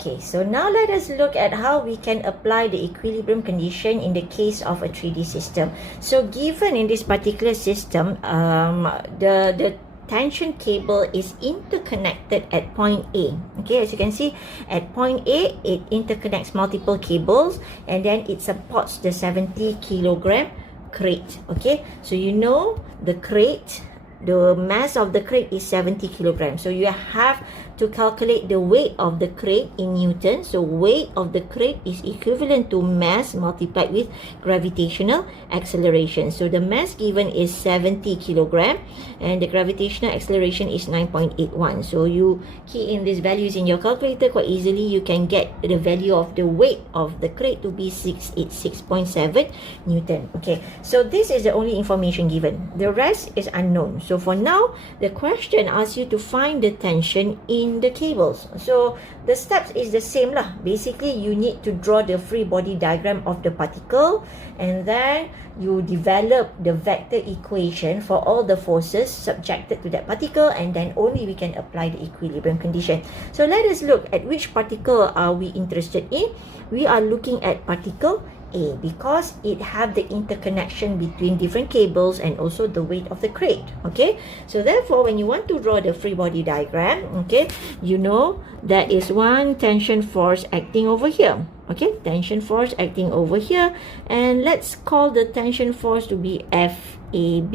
Okay, so now let us look at how we can apply the equilibrium condition in the case of a 3D system. So given in this particular system, the tension cable is interconnected at point A. Okay, as you can see, at point A, it interconnects multiple cables and then it supports the 70 kilogram crate. Okay, so you know the crate, the mass of the crate is 70 kilograms. So you have to calculate the weight of the crate in Newton. So weight of the crate is equivalent to mass multiplied with gravitational acceleration. So the mass given is 70 kilogram and the gravitational acceleration is 9.81. So you key in these values in your calculator quite easily. You can get the value of the weight of the crate to be 686.7 Newton. Okay, so this is the only information given. The rest is unknown. So for now, the question asks you to find the tension in the cables. So the steps is the same lah. Basically, you need to draw the free body diagram of the particle and then you develop the vector equation for all the forces subjected to that particle, and then only we can apply the equilibrium condition. So let us look at which particle are we interested in. We are looking at particle A because it have the interconnection between different cables and also the weight of the crate. Okay, so therefore when you want to draw the free body diagram, okay, you know there is one tension force acting over here. Okay, tension force acting over here, and let's call the tension force to be FAB.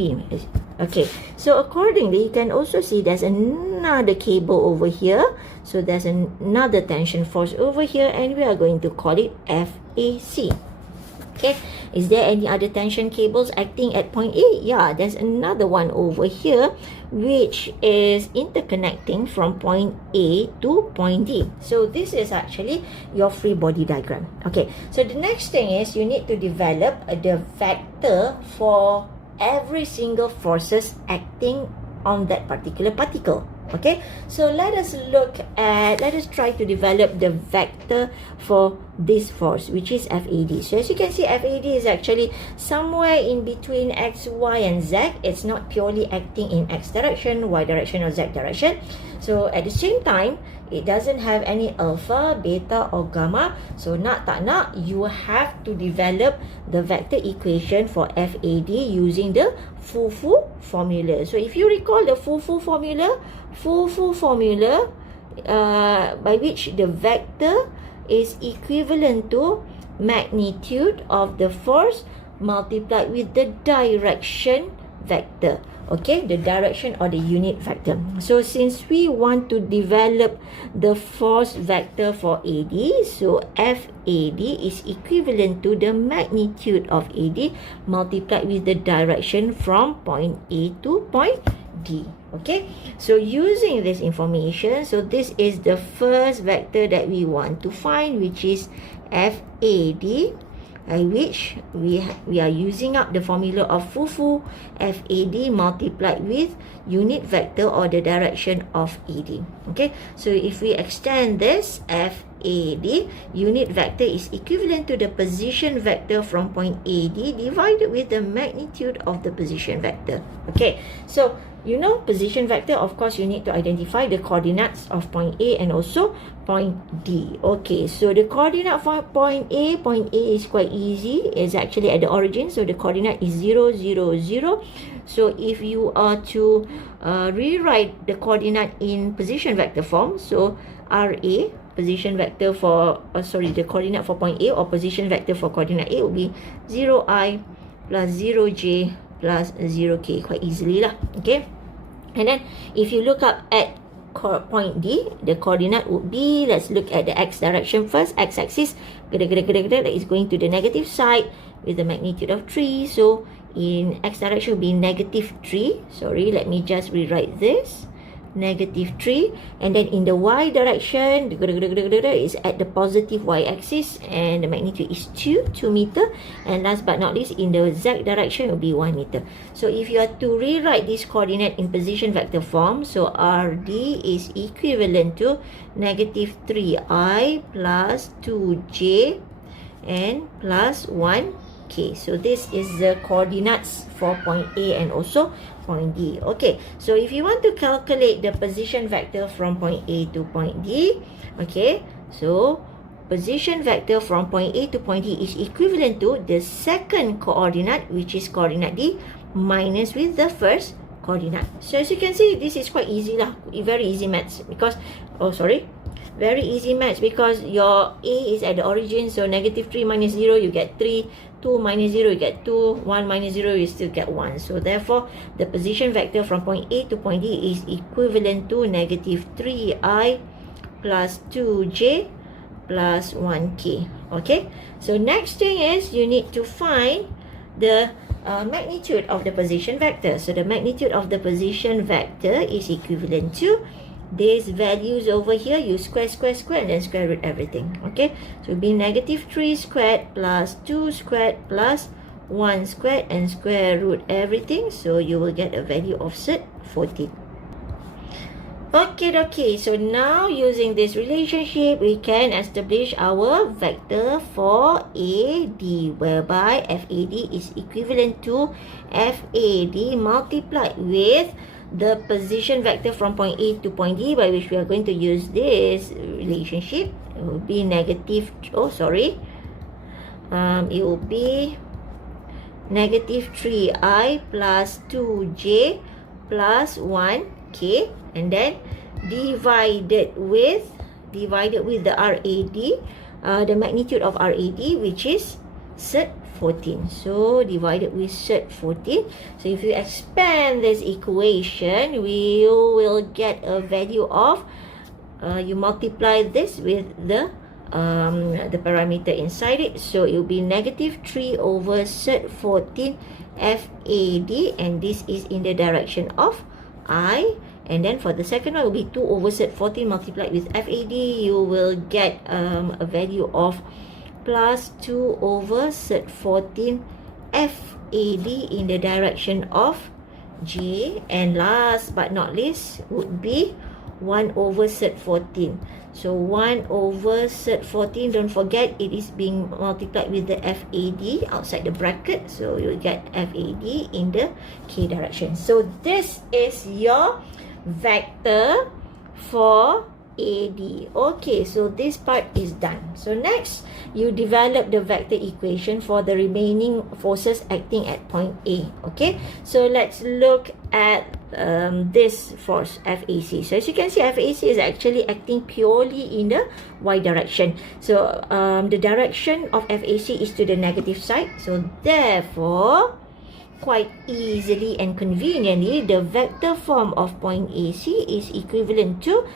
Okay, so accordingly you can also see there's another cable over here, so there's another tension force over here, and we are going to call it FAC. Okay, is there any other tension cables acting at point A? Yeah, there's another one over here which is interconnecting from point A to point D. So this is actually your free body diagram. Okay, so the next thing is you need to develop the vector for every single forces acting on that particular particle. Okay, so let us try to develop the vector for this force, which is FAD. So as you can see, FAD is actually somewhere in between X, Y, and Z. It's not purely acting in X direction, Y direction, or Z direction. So at the same time, it doesn't have any alpha, beta, or gamma. So nak tak nak, you have to develop the vector equation for FAD using the Fufu formula. So if you recall the Fufu formula by which the vector is equivalent to magnitude of the force multiplied with the direction vector. Okay, the direction or the unit vector. So since we want to develop the force vector for AD, so FAD is equivalent to the magnitude of AD multiplied with the direction from point A to point D. Okay, so using this information, so this is the first vector that we want to find, which is FAD, which we are using up the formula of Fufu, FAD multiplied with unit vector or the direction of AD. Okay, so if we extend this, FAD unit vector is equivalent to the position vector from point AD divided with the magnitude of the position vector. Okay, so you know position vector, of course you need to identify the coordinates of point A and also point D. Okay, so the coordinate for point A is quite easy. It's actually at the origin, so the coordinate is 0, 0, 0. So if you are to rewrite the coordinate in position vector form, so RA, position vector for the coordinate for point A or position vector for coordinate A will be 0I plus 0J plus 0K, quite easily lah. Okay, and then if you look up at point D, the coordinate would be, let's look at the X direction first. X axis that is going to the negative side with the magnitude of 3. So in X direction will be negative 3. Sorry, let me just rewrite this. Negative 3, and then in the Y direction is at the positive Y axis and the magnitude is 2 meter, and last but not least in the Z direction will be 1 meter. So if you are to rewrite this coordinate in position vector form, so RD is equivalent to negative 3I plus 2J and plus 1K. So this is the coordinates for point A and also point D. Okay, so if you want to calculate the position vector from point A to point D, okay, So position vector from point A to point D is equivalent to the second coordinate, which is coordinate D, minus with the first coordinate. So as you can see, this is quite easy lah. Very easy maths because, very easy maths because your A is at the origin. So negative 3 minus 0, you get 3. 2 minus 0, you get 2. 1 minus 0, you still get 1. So therefore, the position vector from point A to point D is equivalent to negative 3i plus 2j plus 1k. Okay, so next thing is you need to find the magnitude of the position vector. So the magnitude of the position vector is equivalent to these values over here. You square and then square root everything. Okay, so it will be negative 3 squared plus 2 squared plus 1 squared and square root everything. So you will get a value of 14. Okay, so now using this relationship, we can establish our vector for AD, whereby FAD is equivalent to FAD multiplied with the position vector from point A to point D, by which we are going to use this relationship. It will be negative, it will be negative 3i plus 2j plus 1k, and then divided with the RAD, the magnitude of RAD, which is 14. So divided with 14. So if you expand this equation, we will get a value of, you multiply this with the parameter inside it. So it will be negative 3 over 14 FAD, and this is in the direction of I. And then for the second one, will be 2 over 14 multiplied with FAD. You will get a value of plus 2 over 14 FAD in the direction of J. And last but not least would be 1 over 14. So 1 over 14, don't forget it is being multiplied with the FAD outside the bracket. So you will get FAD in the K direction. So this is your vector for AD. Okay, so this part is done. So next, you develop the vector equation for the remaining forces acting at point A. Okay, so let's look at this force FAC. So as you can see, FAC is actually acting purely in the Y direction. So the direction of FAC is to the negative side. So therefore, quite easily and conveniently, the vector form of point AC is equivalent to,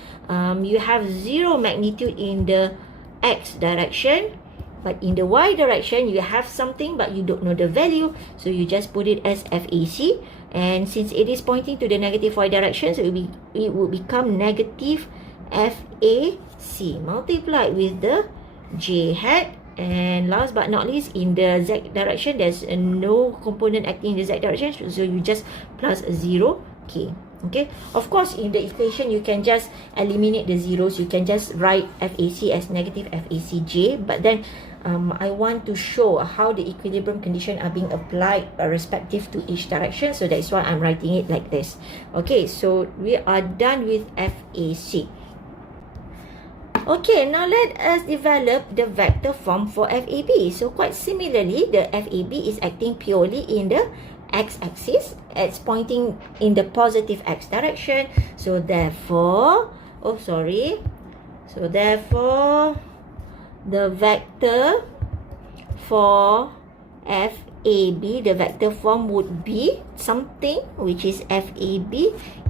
you have 0 magnitude in the X direction, but in the Y direction, you have something but you don't know the value. So you just put it as FAC. And since it is pointing to the negative Y direction, so it will become negative FAC multiplied with the J hat. And last but not least, in the Z direction, there's no component acting in the Z direction, so you just plus 0k. Okay, of course, in the equation, you can just eliminate the zeros. You can just write FAC as negative FACJ. But then, I want to show how the equilibrium condition are being applied respective to each direction. So that's why I'm writing it like this. Okay, so we are done with FAC. Okay, now let us develop the vector form for FAB. So quite similarly, the FAB is acting purely in the x-axis. It's pointing in the positive x direction. So therefore, the vector for FAB, the vector form would be something which is FAB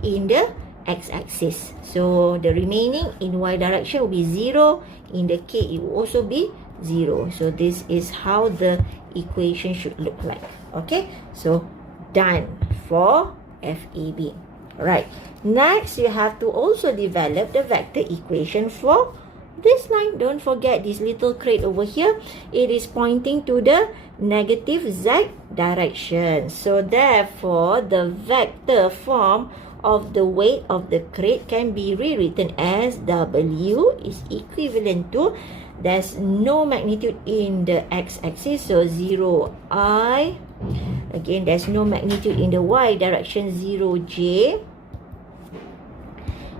in the x-axis. So the remaining in Y direction will be 0. In the K, it will also be 0. So this is how the equation should look like. Okay, so done for FAB. Right, next you have to also develop the vector equation for this line. Don't forget this little crate over here. It is pointing to the negative Z direction. So therefore, the vector form of the weight of the crate can be rewritten as W is equivalent to, there's no magnitude in the x-axis, so 0I. Again, there's no magnitude in the Y direction, 0J.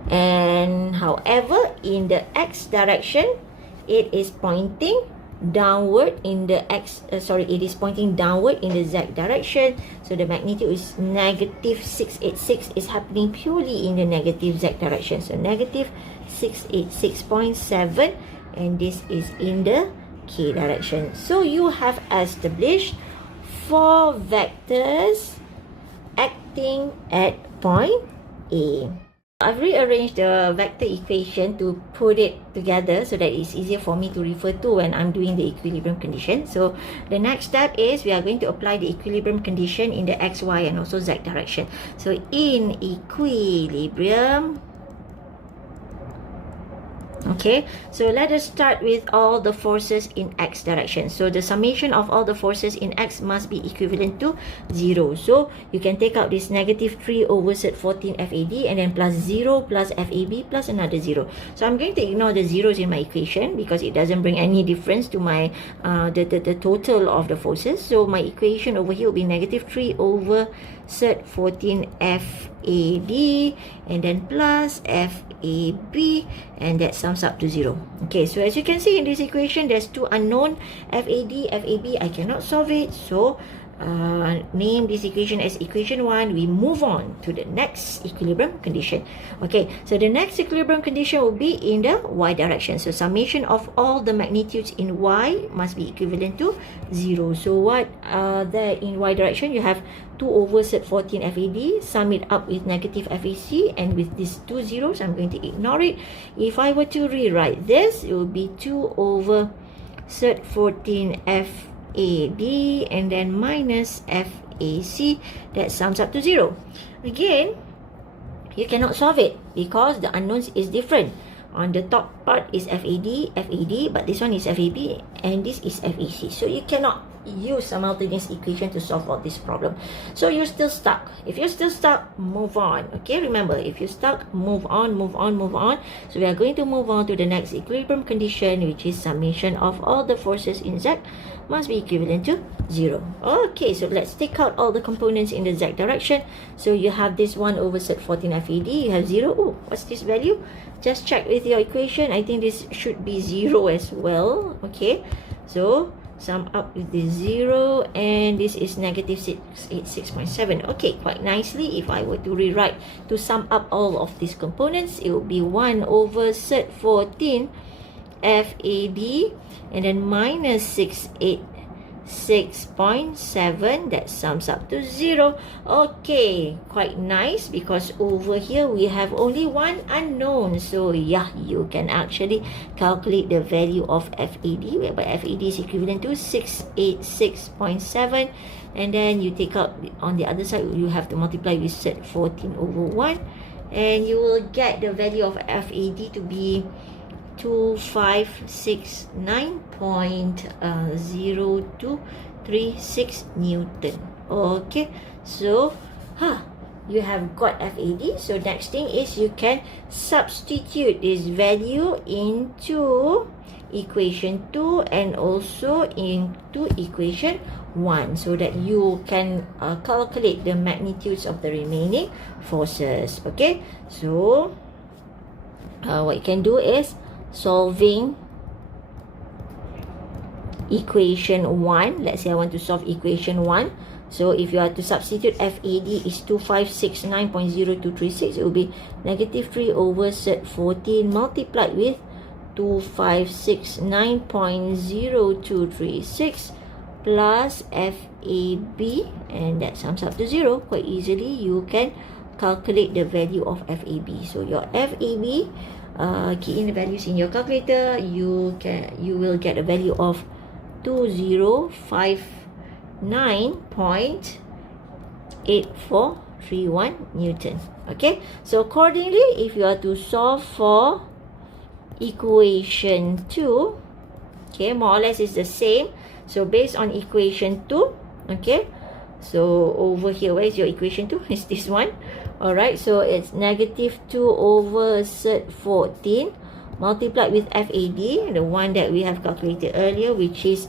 And however, in the X direction, it is pointing downward in the it is pointing downward in the z direction. So the magnitude is negative 686 is happening purely in the negative z direction. So negative 686.7, and this is in the k direction. So you have established 4 vectors acting at point A. I've rearranged the vector equation to put it together so that it's easier for me to refer to when I'm doing the equilibrium condition. So the next step is we are going to apply the equilibrium condition in the x, y, and also z direction. So in equilibrium, okay, so let us start with all the forces in x direction. So the summation of all the forces in x must be equivalent to 0. So you can take out this negative 3 over set 14 FAD and then plus 0 plus FAB plus another 0. So I'm going to ignore the zeros in my equation because it doesn't bring any difference to my the total of the forces. So my equation over here will be negative 3 over set 14 FAD and then plus FAB, and that sums up to 0. Okay, so as you can see in this equation, there's 2 unknown, FAD, FAB. I cannot solve it, so name this equation as equation 1. We move on to the next equilibrium condition. Okay, so the next equilibrium condition will be in the y direction. So summation of all the magnitudes in y must be equivalent to 0. So what there in y direction, you have 2 over set 14 FAD, sum it up with negative FAC, and with these 2 zeros, I'm going to ignore it. If I were to rewrite this, it will be 2 over set 14 FAD and then minus FAC, that sums up to 0. Again, you cannot solve it because the unknowns is different. On the top part is FAD, but this one is FAB, and this is FAC. So you cannot use simultaneous equation to solve all this problem. So you're still stuck. If you're still stuck, move on. Okay, remember, if you're stuck, move on, move on, move on. So we are going to move on to the next equilibrium condition, which is summation of all the forces in Z must be equivalent to 0. Okay, so let's take out all the components in the Z direction. So you have this 1 over set 14 FAD, you have 0. Oh, what's this value? Just check with your equation. I think this should be 0 as well. Okay, so sum up with the 0, and this is negative 686.7. Okay, quite nicely. If I were to rewrite to sum up all of these components, it would be 1 over set 14 FAD and then minus 686.7, that sums up to 0. Okay, quite nice, because over here we have only one unknown. So yeah, you can actually calculate the value of FAD, whereby FAD is equivalent to 686.7, and then you take out on the other side, you have to multiply with set 14 over 1, and you will get the value of FAD to be 2569.0236 Newton. Okay, so you have got FAD. So next thing is you can substitute this value into equation 2 and also into equation 1, so that you can calculate the magnitudes of the remaining forces. Okay, so what you can do is solving equation 1. Let's say I want to solve equation 1. So if you are to substitute FAD is 2569.0236, it will be negative 3 over set 14 multiplied with 2569.0236 plus FAB, and that sums up to 0. Quite easily you can calculate the value of FAB. So your FAB, key in the values in your calculator, you will get a value of 2059.8431 Newton. Okay, so accordingly, if you are to solve for equation 2, okay, more or less is the same. So based on equation 2, okay, so over here, where is your equation 2? Is this one. Alright, so it's negative 2 over set 14 multiplied with FAD, the one that we have calculated earlier, which is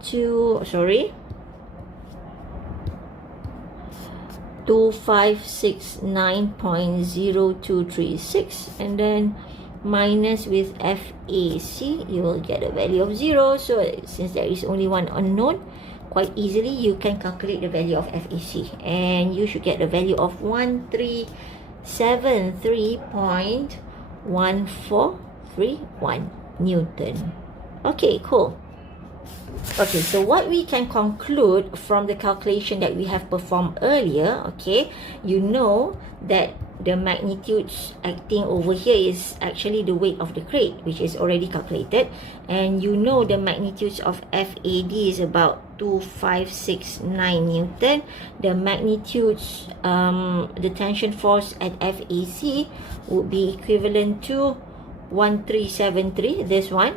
2569.0236, and then minus with FAC, you will get a value of 0. So since there is only one unknown, quite easily you can calculate the value of FAC, and you should get the value of 1373.1431 Newton. Okay, cool. Okay, so what we can conclude from the calculation that we have performed earlier, okay, you know that the magnitudes acting over here is actually the weight of the crate, which is already calculated, and you know the magnitudes of FAD is about 2569 Newton. The magnitudes, the tension force at FAC would be equivalent to 1373. This one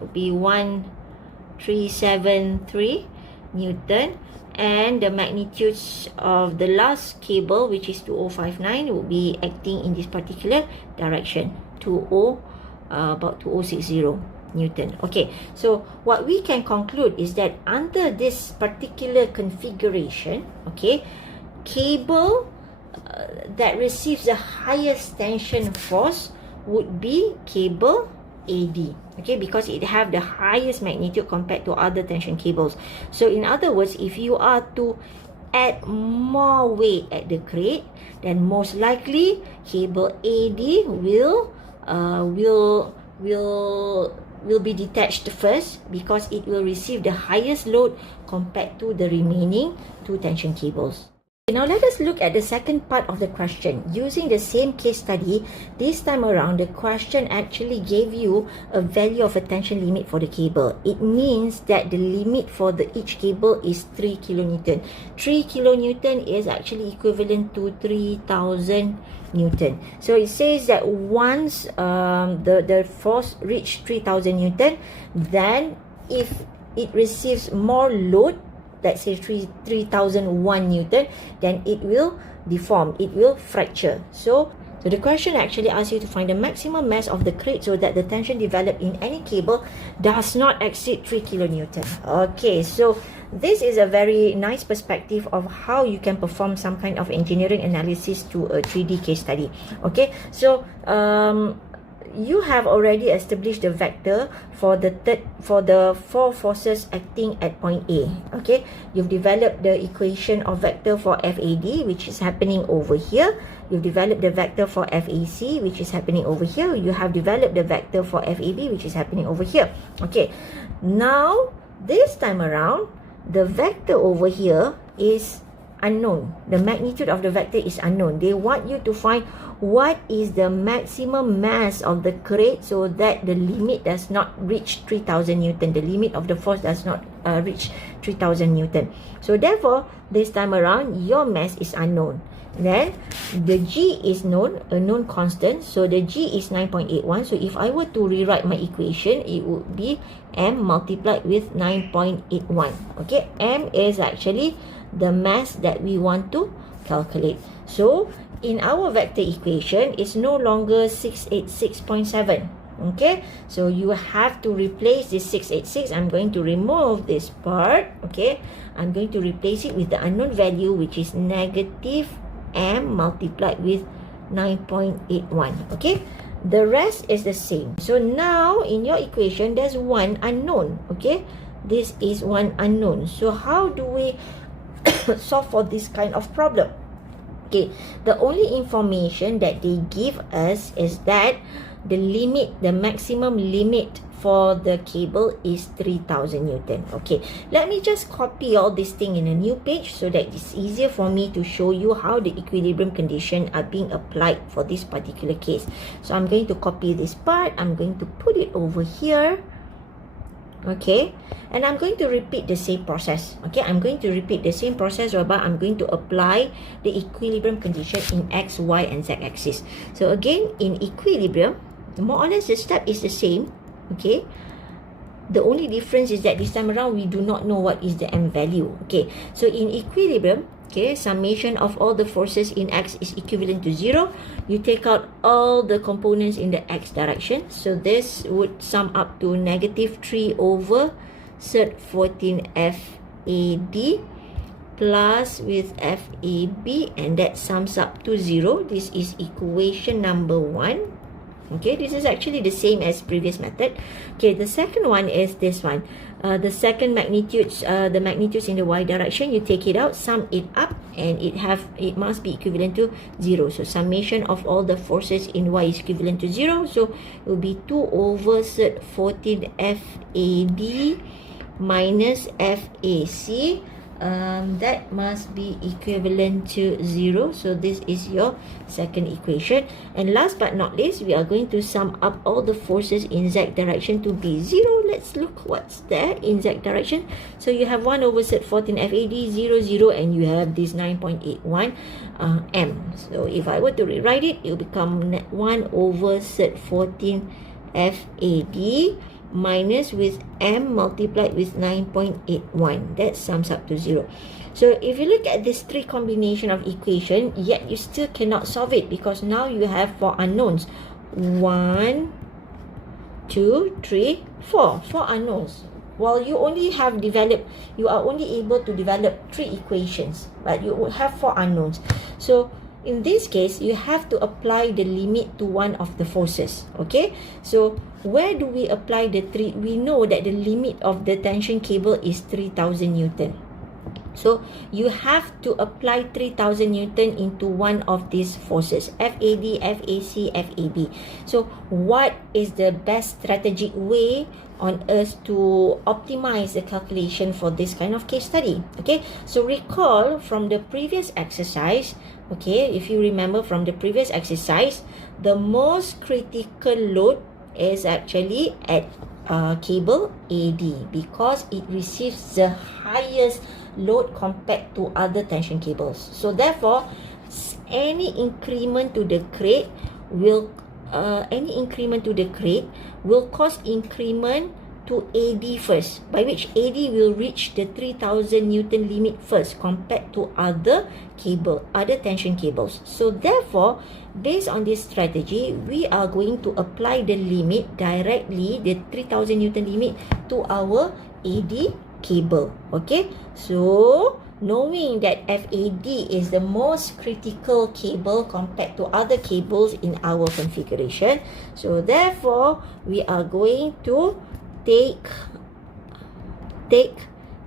would be 1373 Newton, and the magnitudes of the last cable, which is 2059, will be acting in this particular direction, about 2060 Newton. Okay, so what we can conclude is that under this particular configuration, okay, cable that receives the highest tension force would be cable AD, okay, because it have the highest magnitude compared to other tension cables. So in other words, if you are to add more weight at the crate, then most likely cable AD will be detached first, because it will receive the highest load compared to the remaining two tension cables. Now let us look at the second part of the question. Using the same case study, this time around the question actually gave you a value of a tension limit for the cable. It means that the limit for each cable is 3 kilonewton. 3 kilonewton is actually equivalent to 3000 Newton. So it says that once the force reach 3000 Newton, then if it receives more load, let's say 3001 Newton, then it will deform, it will fracture. So the question actually asks you to find the maximum mass of the crate so that the tension developed in any cable does not exceed 3 kilonewton. Okay, so this is a very nice perspective of how you can perform some kind of engineering analysis to a 3D case study. Okay, so you have already established the vector for the four forces acting at point A. Okay, you've developed the equation of vector for FAD, which is happening over here. You've developed the vector for FAC, which is happening over here. You have developed the vector for FAB, which is happening over here. Okay, now this time around, the vector over here is unknown. The magnitude of the vector is unknown. They want you to find what is the maximum mass of the crate so that the limit does not reach 3000 Newton. The limit of the force does not reach 3000 Newton. So therefore, this time around, your mass is unknown. Then the G is known, a known constant. So the G is 9.81. So if I were to rewrite my equation, it would be M multiplied with 9.81. Okay, M is actually the mass that we want to calculate. So in our vector equation, it's no longer 686.7. Okay, so you have to replace this 686. I'm going to remove this part. Okay, I'm going to replace it with the unknown value, which is negative M multiplied with 9.81. Okay, the rest is the same. So now in your equation, there's one unknown. Okay, this is one unknown. So how do we solve for this kind of problem? Okay, the only information that they give us is that the limit, the maximum limit for the cable is 3000 Newton. Okay, let me just copy all this thing in a new page so that it's easier for me to show you how the equilibrium condition are being applied for this particular case. So I'm going to copy this part. I'm going to put it over here. Okay, and I'm going to repeat the same process. Okay, I'm going to repeat the same process whereby I'm going to apply the equilibrium condition in X, Y, and Z axis. So again, in equilibrium, more or less the step is the same. Okay, the only difference is that this time around we do not know what is the M value. Okay, so in equilibrium, okay, summation of all the forces in X is equivalent to 0. You take out all the components in the X direction. So this would sum up to negative 3 over cert 14 FAD plus with FAB, and that sums up to 0. This is equation number 1. Okay, this is actually the same as previous method. Okay, the second one is this one. The second magnitudes, the magnitudes in the y direction, you take it out, sum it up, and it must be equivalent to 0. So summation of all the forces in y is equivalent to 0. So it will be 2 over cert 14 FAD minus FAC. That must be equivalent to 0. So this is your second equation. And last but not least, we are going to sum up all the forces in z direction to be 0. Let's look what's there in z direction. So you have 1 over cert 14 FAD 0 0, and you have this 9.81 m. So if I were to rewrite it, it will become 1 over cert 14 FAD minus with m multiplied with 9.81. That sums up to 0. So if you look at this three combination of equation, yet you still cannot solve it because now you have 4 unknowns. 1, 2, 3, 4. 4 unknowns. While you are only able to develop 3 equations, but you will have 4 unknowns. So in this case, you have to apply the limit to one of the forces. Okay, so where do we apply the 3? We know that the limit of the tension cable is 3000 Newton. So you have to apply 3000 Newton into one of these forces, FAD, FAC, FAB. So what is the best strategic way on us to optimize the calculation for this kind of case study? Okay, so recall from the previous exercise, okay, if you remember from the previous exercise, the most critical load is actually at cable AD because it receives the highest load compared to other tension cables. So therefore, any increment to the crate will cause increment to AD first, by which AD will reach the 3000 Newton limit first compared to other tension cables. So therefore, based on this strategy, we are going to apply the limit directly, the 3000 Newton limit, to our AD cable. Okay, so knowing that FAD is the most critical cable compared to other cables in our configuration, so therefore we are going to take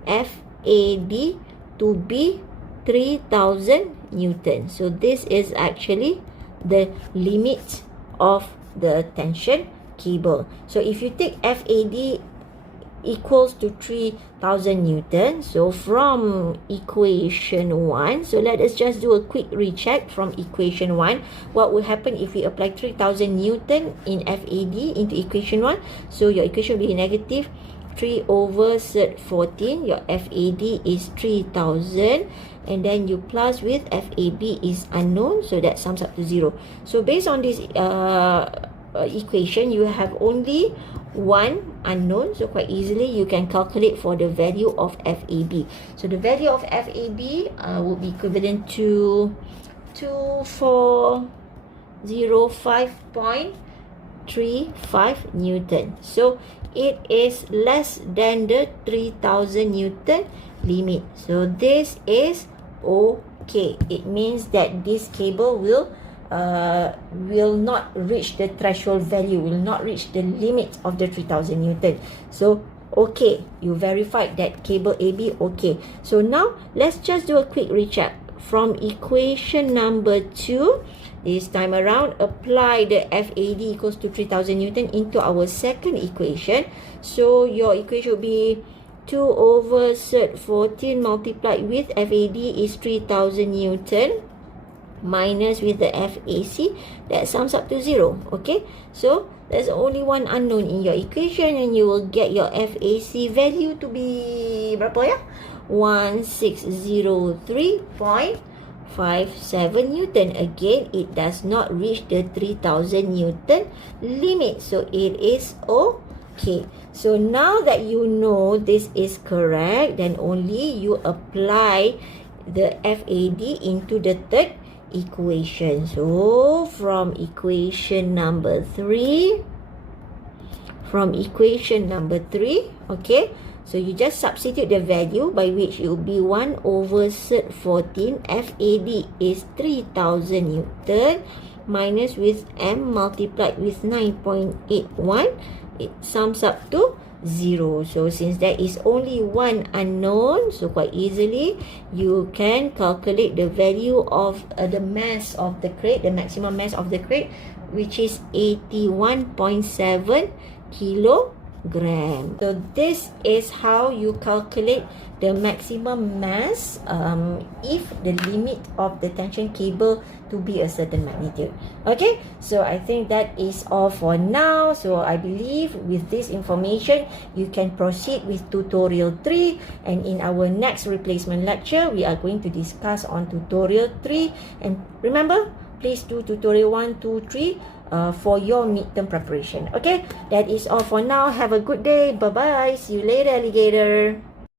FAD to be 3000 Newton. So this is actually the limit of the tension cable. So if you take FAD equals to 3000 Newton, so from equation 1, so let us just do a quick recheck from equation 1. What will happen if we apply 3000 Newton in FAD into equation 1? So your equation will be negative 3 over cert 14, your FAD is 3000, and then you plus with FAB is unknown, so that sums up to 0. So based on this equation, you have only one unknown, so quite easily you can calculate for the value of FAB. So the value of FAB will be equivalent to 2405.35 Newton. So it is less than the 3000 Newton limit. So this is okay. It means that this cable will not reach the threshold value, will not reach the limit of the 3000 Newton. So okay, you verified that cable AB okay. So now let's just do a quick recap from equation number 2. This time around, apply the FAD equals to 3000 Newton into our second equation. So your equation will be 2 over cert 14 multiplied with FAD is 3000 Newton minus with the FAC, that sums up to 0. Okay, so there's only one unknown in your equation, and you will get your FAC value to be berapa ya? 1603.57 Newton. Again, it does not reach the 3000 Newton limit, so it is okay. So now that you know this is correct, then only you apply the FAD into the third equation. So from equation number 3, okay, so you just substitute the value, by which it will be 1 over cert 14 FAD is 3000 Newton minus with m multiplied with 9.81, it sums up to 0. So since there is only one unknown, so quite easily you can calculate the value of the mass of the crate, the maximum mass of the crate, which is 81.7 kilogram. So this is how you calculate the maximum mass if the limit of the tension cable to be a certain magnitude. Okay, so I think that is all for now. So I believe with this information you can proceed with tutorial 3, and in our next replacement lecture we are going to discuss on tutorial 3. And remember, please do tutorial 1, 2, 3 for your midterm preparation. Okay, that is all for now. Have a good day. Bye bye. See you later, alligator.